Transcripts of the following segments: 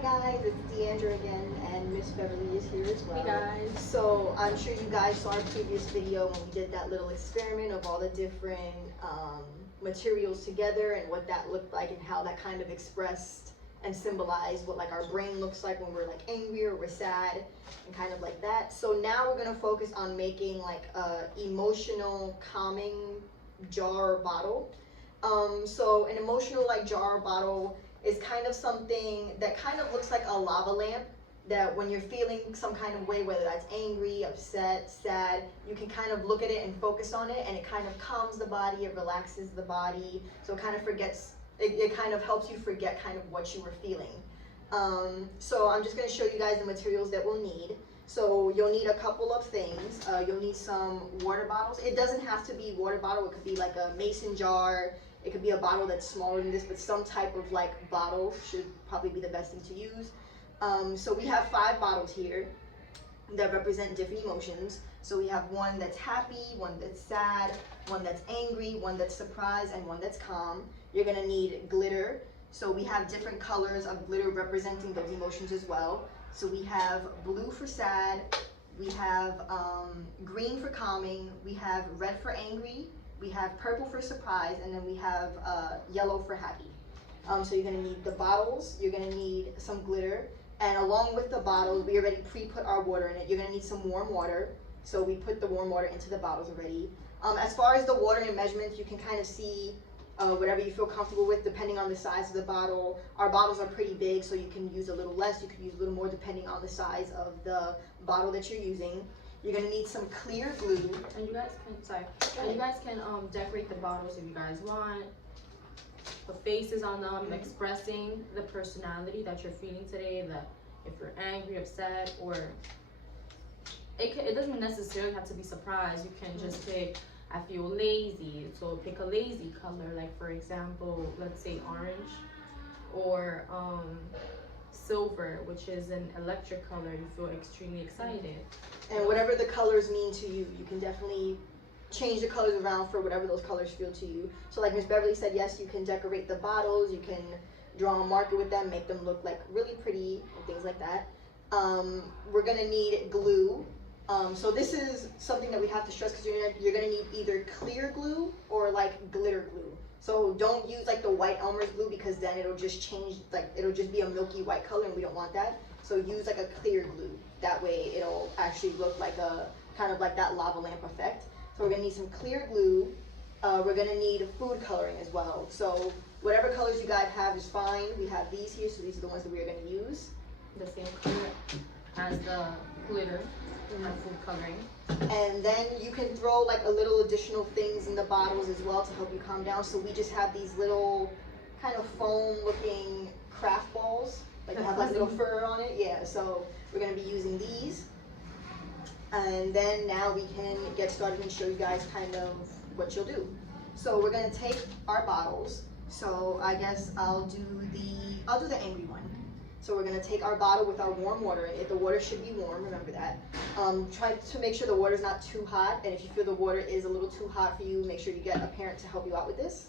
Hi guys, it's Deandra again, and Miss Beverly is here as well. Hey guys. So I'm sure you guys saw our previous video when we did that little experiment of all the different materials together and what that looked like and how that kind of expressed and symbolized what like our brain looks like when we're like angry or we're sad and kind of like that. So now we're gonna focus on making like a emotional calming jar or bottle. So an emotional like jar or bottle is kind of something that kind of looks like a lava lamp, that when you're feeling some kind of way, whether that's angry, upset, sad, you can kind of look at it and focus on it, and it kind of calms the body, it relaxes the body, so it kind of it kind of helps you forget kind of what you were feeling. So I'm just going to show you guys the materials that we'll need. So you'll need a couple of things. You'll need some water bottles. It doesn't have to be water bottle. It could be like a mason jar. It could be a bottle that's smaller than this, but some type of like bottle should probably be the best thing to use. So we have 5 bottles here that represent different emotions. So we have one that's happy, one that's sad, one that's angry, one that's surprised, and one that's calm. You're gonna need glitter. So we have different colors of glitter representing those emotions as well. So we have blue for sad, we have green for calming, we have red for angry, we have purple for surprise, and then we have yellow for happy. So you're gonna need the bottles, you're gonna need some glitter, and along with the bottles, we already pre-put our water in it. You're gonna need some warm water. So we put the warm water into the bottles already. As far as the water and measurements, you can kind of see whatever you feel comfortable with depending on the size of the bottle. Our bottles are pretty big, so you can use a little less, you can use a little more depending on the size of the bottle that you're using. You're gonna need some clear glue. And you guys can decorate the bottles if you guys want. Put faces on them, expressing the personality that you're feeling today. That if you're angry, upset, or it doesn't necessarily have to be surprised. You can just pick, I feel lazy, so pick a lazy color, like for example, let's say orange, or silver, which is an electric color. You feel extremely excited. And whatever the colors mean to you, you can definitely change the colors around for whatever those colors feel to you. So like Miss Beverly said, yes, you can decorate the bottles, you can draw a marker with them, make them look like really pretty and things like that. We're gonna need glue. So this is something that we have to stress, because you're gonna need either clear glue or like glitter glue. So don't use like the white Elmer's glue, because then it'll just change, like it'll just be a milky white color, and we don't want that. So use like a clear glue. That way it'll actually look like a kind of like that lava lamp effect. So we're gonna need some clear glue. We're gonna need food coloring as well. So whatever colors you guys have is fine. We have these here, so these are the ones that we are gonna use. The same color as the glitter and food coloring. And then you can throw like a little additional things in the bottles as well to help you calm down. So we just have these little kind of foam looking craft balls. Like they have like little fur on it. Yeah, so we're gonna be using these. And then now we can get started and show you guys kind of what you'll do. So we're gonna take our bottles. So I guess I'll do the angry one. So we're gonna take our bottle with our warm water in it. The water should be warm, remember that. Try to make sure the water's not too hot, and if you feel the water is a little too hot for you, make sure you get a parent to help you out with this.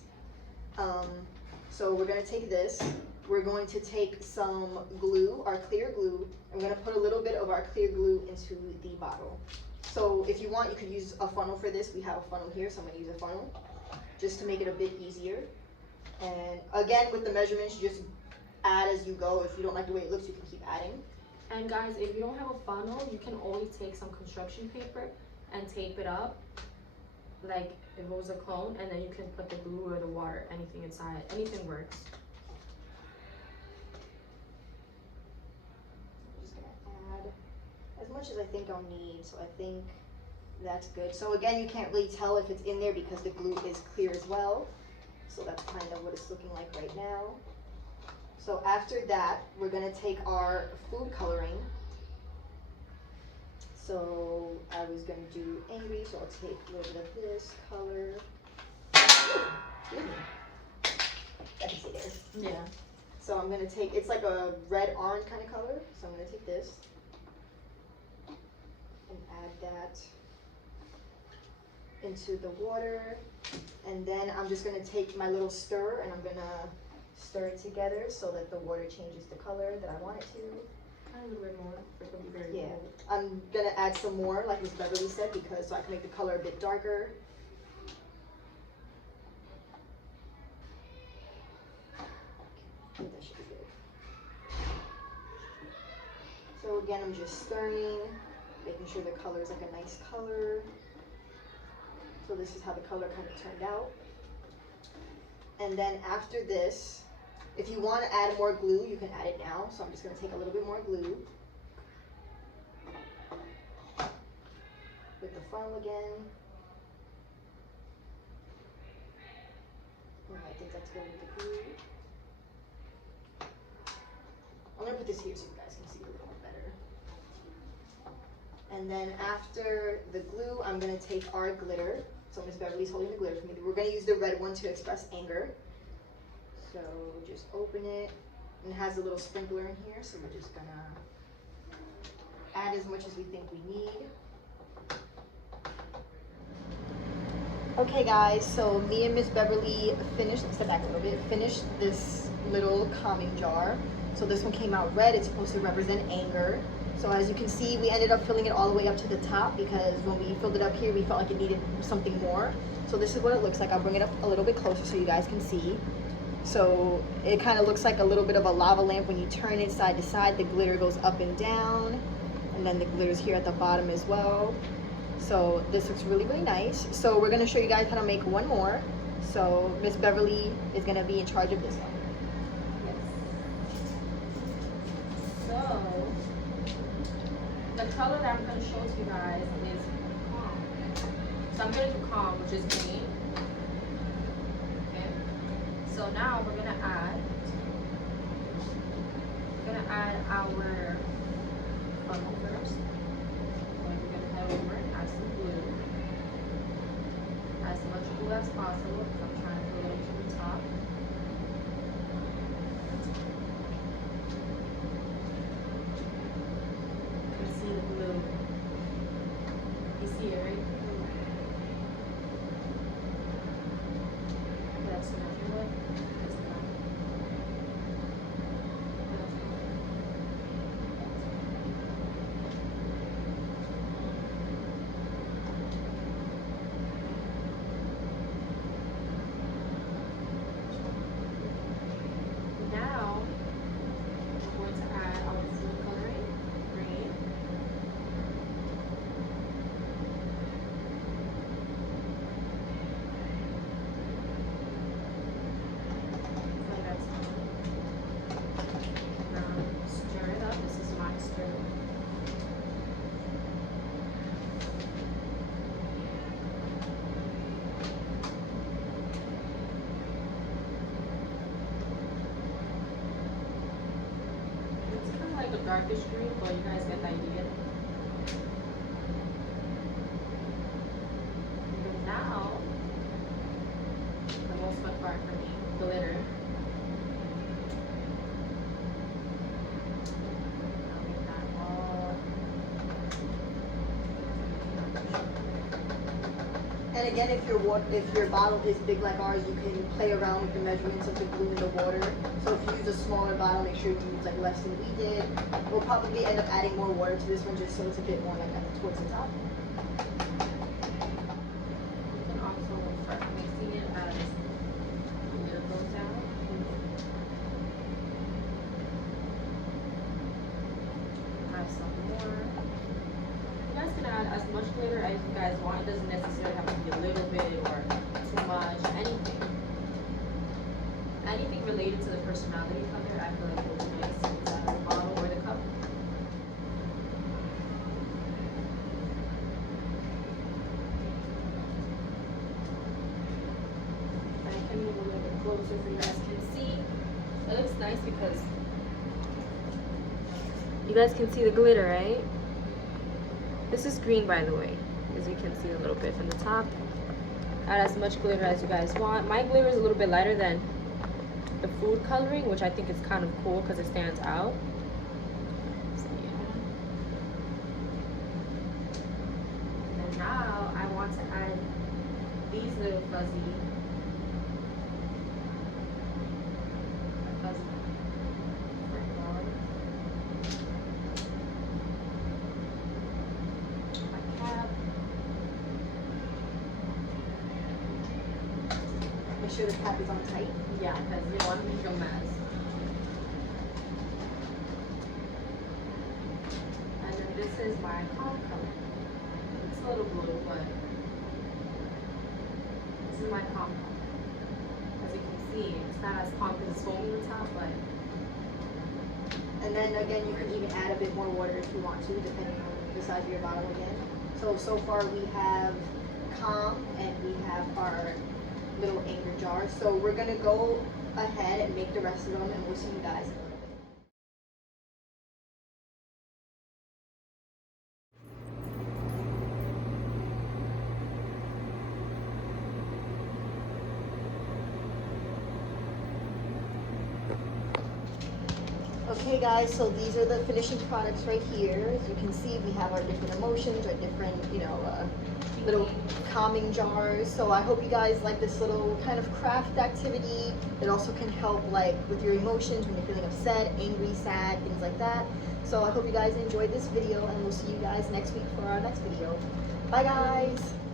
So we're gonna take this. We're going to take some glue, our clear glue, and we're gonna put a little bit of our clear glue into the bottle. So if you want, you could use a funnel for this. We have a funnel here, so I'm gonna use a funnel just to make it a bit easier. And again, with the measurements, you just add as you go. If you don't like the way it looks, you can keep adding. And guys, if you don't have a funnel, you can always take some construction paper and tape it up like if it was a cone, and then you can put the glue or the water, anything inside. Anything works. As much as I think I'll need, so I think that's good. So again, you can't really tell if it's in there because the glue is clear as well. So that's kind of what it's looking like right now. So after that, we're gonna take our food coloring. So I was gonna do angry, so I'll take a little bit of this color. Excuse me. I can see this. Yeah. So I'm gonna take, it's like a red-orange kind of color. So I'm gonna take this and add that into the water, and then I'm just gonna take my little stir and I'm gonna stir it together so that the water changes the color that I want it to. Kind of a little bit more. It's gonna be very Yeah. cold. I'm gonna add some more, like Miss Beverly said, because so I can make the color a bit darker. I think that should be good. So again, I'm just stirring, making sure the color is like a nice color. So this is how the color kind of turned out. And then after this, if you want to add more glue, you can add it now. So I'm just going to take a little bit more glue. With the funnel again. I think that's good with the glue. I'm going to put this here so you guys can see it a little better. And then after the glue, I'm going to take our glitter. So Miss Beverly's holding the glitter for me. We're going to use the red one to express anger. So just open it. And it has a little sprinkler in here. So we're just going to add as much as we think we need. Okay guys, so me and Miss Beverly finished, step back a little bit, finished this little calming jar. So this one came out red. It's supposed to represent anger. So as you can see, we ended up filling it all the way up to the top because when we filled it up here, we felt like it needed something more. So this is what it looks like. I'll bring it up a little bit closer so you guys can see. So it kind of looks like a little bit of a lava lamp. When you turn it side to side, the glitter goes up and down. And then the glitter's here at the bottom as well. So this looks really, really nice. So we're gonna show you guys how to make one more. So Miss Beverly is gonna be in charge of this one. So, the color that I'm going to show to you guys is calm. So I'm going to do calm, which is green. Okay. So now we're going to add our funnel first. And we're going to head over and add some glue. As much glue as possible because I'm trying to fill it to the top. See the blue. You see it, right? That's not what. That's not. Now we're going to add our food coloring, green. Now stir it up. This is my stir. It's kind of like a darkish green, but you guys get the idea. And now, the most fun part for me, glitter. I'll make that all. And again, if your bottle is big like ours, you can play around with the measurements of the glue in the water. So if you use a smaller bottle, make sure you use like less than we did. We'll probably end up adding more water to this one just so it's a bit more like towards the top. You can also start mixing it as the glitter goes out. Add some more. You guys can add as much glitter as you guys want. It doesn't necessarily have to be a little bit or too much. Anything related to the personality color, I feel like it would be nice inside of the bottle or the cup. I can move a little bit closer so you guys can see. It looks nice because you guys can see the glitter, right? This is green, by the way, as you can see a little bit from the top. Add as much glitter as you guys want. My glitter is a little bit lighter than the food coloring, which I think is kind of cool because it stands out. So, yeah. And now I want to add these little fuzzy sure the cap is on tight. Yeah, because you don't want to make a mess. And then this is my calm color. It's a little blue, but this is my calm color. As you can see, it's not as calm because it's foamy on the top, but And then again, you can even add a bit more water if you want to, depending on the size of your bottle again. So far we have calm and we have our little anger jar. So we're gonna go ahead and make the rest of them, and we'll see you guys in a little bit. Okay guys, so these are the finishing products right here. As you can see, we have our different emotions, our different, little calming jars. So I hope you guys like this little kind of craft activity. It also can help like with your emotions when you're feeling upset, angry, sad, things like that. So I hope you guys enjoyed this video, and we'll see you guys next week for our next video. Bye guys!